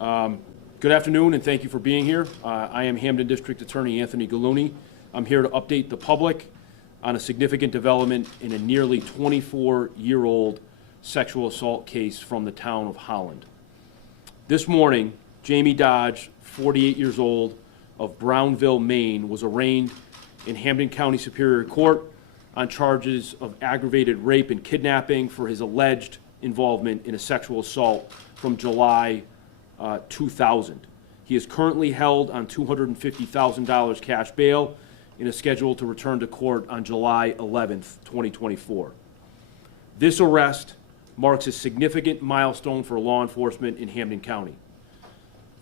Good afternoon, and thank you for being here. I am Hampden District Attorney Anthony Gulluni. I'm here to update the public on a significant development in a nearly 24-year-old sexual assault case from the town of Holland. This morning, Jamie Dodge, 48 years old, of Brownville, Maine, was arraigned in Hampden County Superior Court on charges of aggravated rape and kidnapping for his alleged involvement in a sexual assault from July 2000. He is currently held on $250,000 cash bail and is scheduled to return to court on July 11th, 2024. This arrest marks a significant milestone for law enforcement in Hampden County.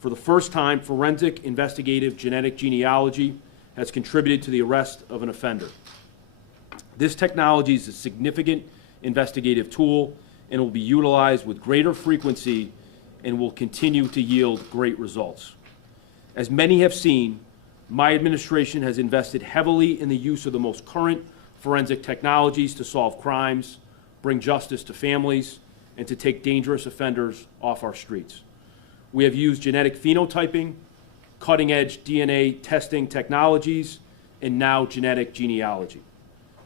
For the first time, forensic investigative genetic genealogy has contributed to the arrest of an offender. This technology is a significant investigative tool and will be utilized with greater frequency and will continue to yield great results. As many have seen, my administration has invested heavily in the use of the most current forensic technologies to solve crimes, bring justice to families, and to take dangerous offenders off our streets. We have used genetic phenotyping, cutting-edge DNA testing technologies, and now genetic genealogy.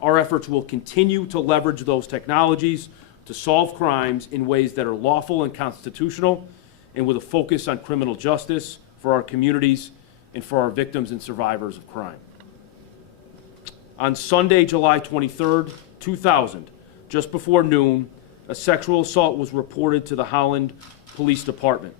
Our efforts will continue to leverage those technologies to solve crimes in ways that are lawful and constitutional, and with a focus on criminal justice for our communities and for our victims and survivors of crime. On Sunday, July 23rd, 2000, just before noon, a sexual assault was reported to the Holland Police Department.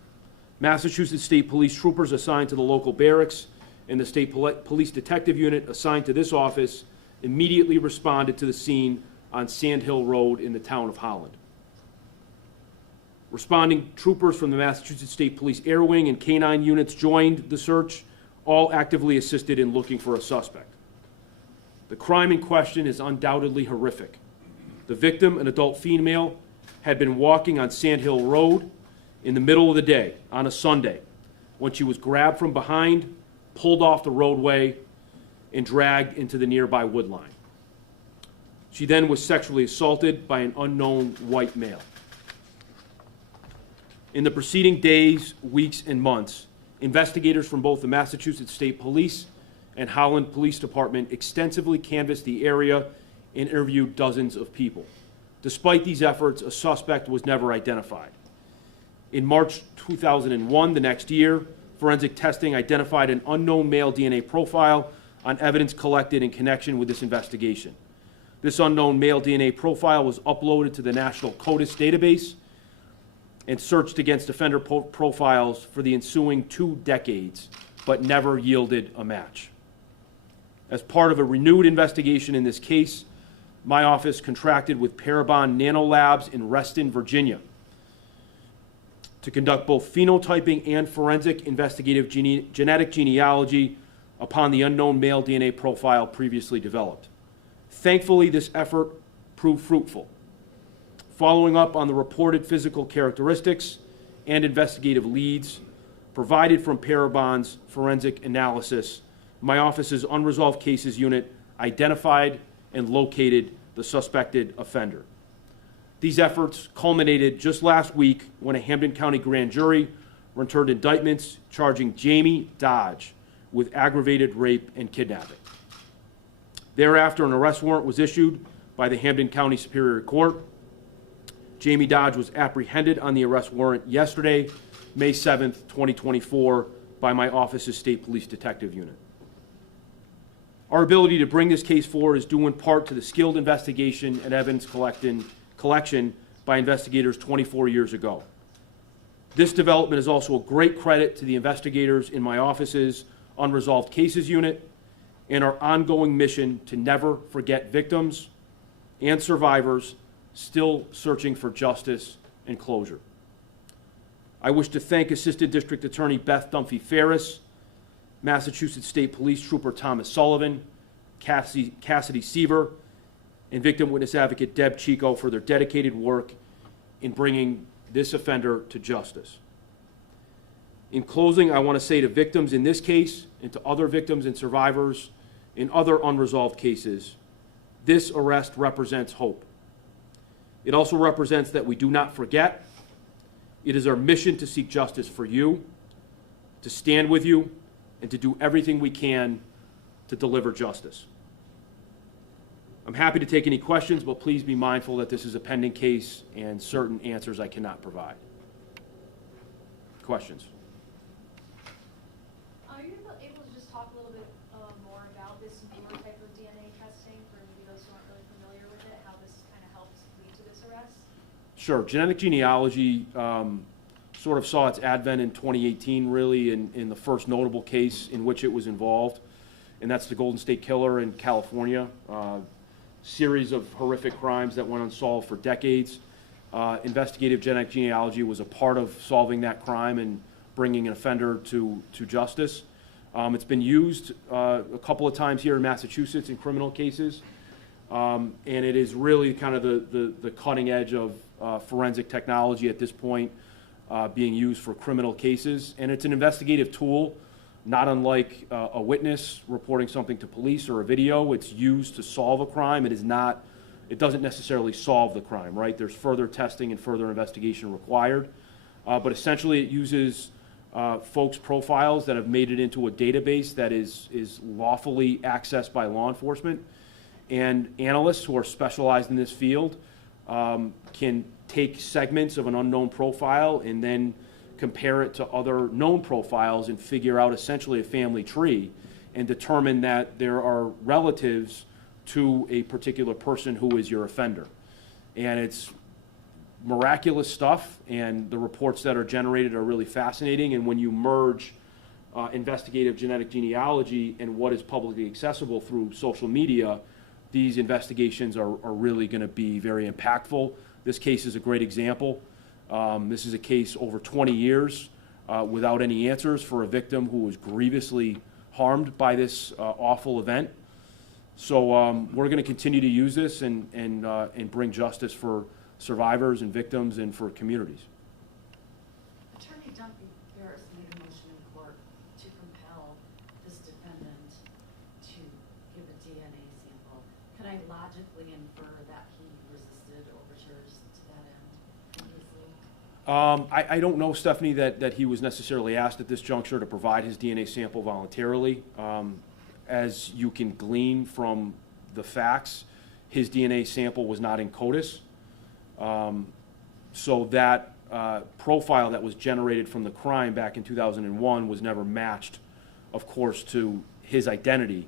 Massachusetts State Police troopers assigned to the local barracks and the State Police Detective Unit assigned to this office immediately responded to the scene on Sand Hill Road in the town of Holland. Responding troopers from the Massachusetts State Police Air Wing and K-9 units joined the search, all actively assisted in looking for a suspect. The crime in question is undoubtedly horrific. The victim, an adult female, had been walking on Sand Hill Road in the middle of the day on a Sunday when she was grabbed from behind, pulled off the roadway, and dragged into the nearby wood line. She then was sexually assaulted by an unknown white male. In the preceding days, weeks, and months, investigators from both the Massachusetts State Police and Holland Police Department extensively canvassed the area and interviewed dozens of people. Despite these efforts, a suspect was never identified. In March 2001, the next year, forensic testing identified an unknown male DNA profile on evidence collected in connection with this investigation. This unknown male DNA profile was uploaded to the National CODIS database and searched against offender profiles for the ensuing 2 decades, but never yielded a match. As part of a renewed investigation in this case, my office contracted with Parabon Nanolabs in Reston, Virginia, to conduct both phenotyping and forensic investigative genetic genealogy upon the unknown male DNA profile previously developed. Thankfully, this effort proved fruitful. Following up on the reported physical characteristics and investigative leads provided from Parabon's forensic analysis, my office's Unresolved Cases Unit identified and located the suspected offender. These efforts culminated just last week when a Hampden County grand jury returned indictments charging Jamie Dodge with aggravated rape and kidnapping. Thereafter, an arrest warrant was issued by the Hampden County Superior Court. Jamie Dodge was apprehended on the arrest warrant yesterday, May 7th, 2024, by my office's State Police Detective Unit. Our ability to bring this case forward is due in part to the skilled investigation and evidence collection by investigators 24 years ago. This development is also a great credit to the investigators in my office's Unresolved Cases Unit and our ongoing mission to never forget victims and survivors still searching for justice and closure. I wish to thank Assistant District Attorney Beth Dunphy-Ferris, Massachusetts State Police Trooper Thomas Sullivan, Cassidy Seaver, and victim witness advocate Deb Chico for their dedicated work in bringing this offender to justice. In closing, I want to say to victims in this case and to other victims and survivors in other unresolved cases, this arrest represents hope. It also represents that we do not forget It is our mission to seek justice for you, to stand with you, and to do everything we can to deliver justice. I'm happy to take any questions, but please be mindful that this is a pending case and certain answers I cannot provide. Questions? Are you able to just talk a little bit more about this newer type of DNA testing for maybe those who aren't really familiar with it, how this kind of helped lead to this arrest? Sure. Genetic genealogy sort of saw its advent in 2018, really, in the first notable case in which it was involved, and that's the Golden State Killer in California. Series of horrific crimes that went unsolved for decades. Investigative genetic genealogy was a part of solving that crime and bringing an offender to justice. It's been used a couple of times here in Massachusetts in criminal cases, and it is really kind of the cutting edge of forensic technology at this point, being used for criminal cases. And it's an investigative tool, not unlike a witness reporting something to police or a video. It's used to solve a crime. It doesn't necessarily solve the crime, right? There's further testing and further investigation required. But essentially it uses folks' profiles that have made it into a database that is lawfully accessed by law enforcement. And analysts who are specialized in this field can take segments of an unknown profile and then compare it to other known profiles and figure out essentially a family tree and determine that there are relatives to a particular person who is your offender. And it's miraculous stuff, and the reports that are generated are really fascinating. And when you merge investigative genetic genealogy and what is publicly accessible through social media, these investigations are really going to be very impactful. This case is a great example. This is a case over 20 years without any answers for a victim who was grievously harmed by this awful event. So we're going to continue to use this and bring justice for survivors and victims and for communities. Attorney Duncan Harris made a motion in court to compel this defendant to give a DNA sample. Can I logically infer that he resisted overtures to that end previously? I don't know, Stephanie, that he was necessarily asked at this juncture to provide his DNA sample voluntarily. As you can glean from the facts, his DNA sample was not in CODIS. So that profile that was generated from the crime back in 2001 was never matched, of course, to his identity.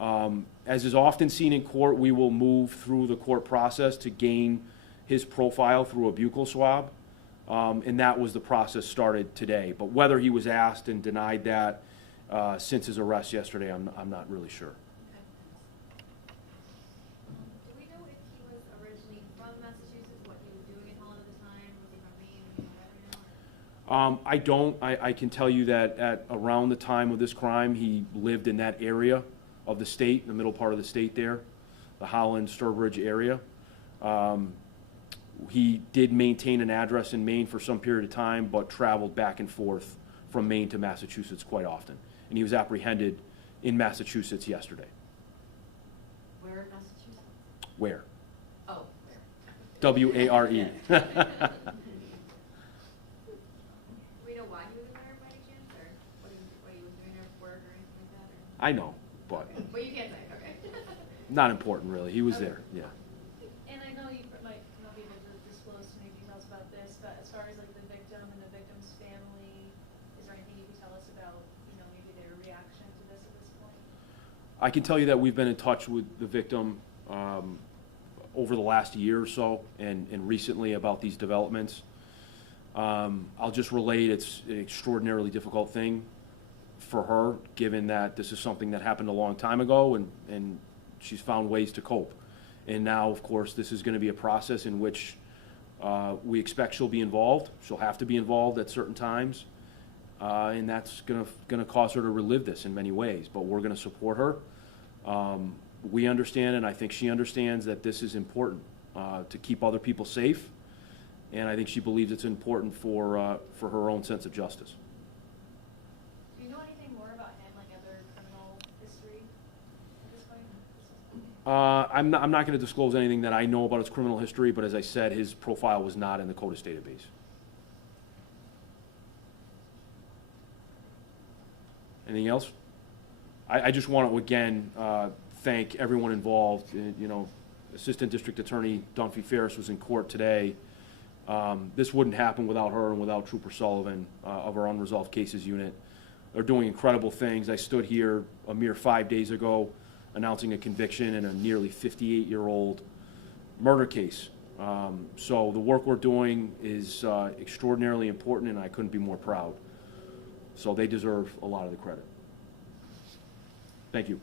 As is often seen in court, we will move through the court process to gain his profile through a buccal swab. And that was the process started today. But whether he was asked and denied that since his arrest yesterday, I'm not really sure. Do we know if he was originally from Massachusetts, what he was doing in Holland at the time? Was he from Maine? I don't. I can tell you that at around the time of this crime, he lived in that area of the state, in the middle part of the state there, the Holland, Sturbridge area. He did maintain an address in Maine for some period of time, but traveled back and forth from Maine to Massachusetts quite often. And he was apprehended in Massachusetts yesterday. Where in Massachusetts? Where? Oh, where? W-A-R-E. Do we know why he was in there by any chance, or what he was doing there for work or anything like that? Or? I know, but Well, you can't say, okay. not important really. He was there, yeah. And I know you might not be able to disclose too many details about this, but as far as like the victim and the victim's family, is there anything you can tell us about, maybe their reaction to this at this point? I can tell you that we've been in touch with the victim over the last year or so and recently about these developments. I'll just relate it's an extraordinarily difficult thing for her, given that this is something that happened a long time ago and she's found ways to cope. And now, of course, this is going to be a process in which we expect she'll be involved. She'll have to be involved at certain times. And that's going to cause her to relive this in many ways. But we're going to support her. We understand, and I think she understands, that this is important to keep other people safe. And I think she believes it's important for her own sense of justice. Do you know anything more about him, like other criminal history at this point? I'm not going to disclose anything that I know about his criminal history, but as I said, his profile was not in the CODIS database. Anything else? I just want to, again, thank everyone involved. You know, Assistant District Attorney Dunphy Ferris was in court today. This wouldn't happen without her and without Trooper Sullivan of our Unresolved Cases Unit. They're doing incredible things. I stood here a mere 5 days ago announcing a conviction in a nearly 58-year-old murder case. So the work we're doing is extraordinarily important, and I couldn't be more proud. So they deserve a lot of the credit. Thank you.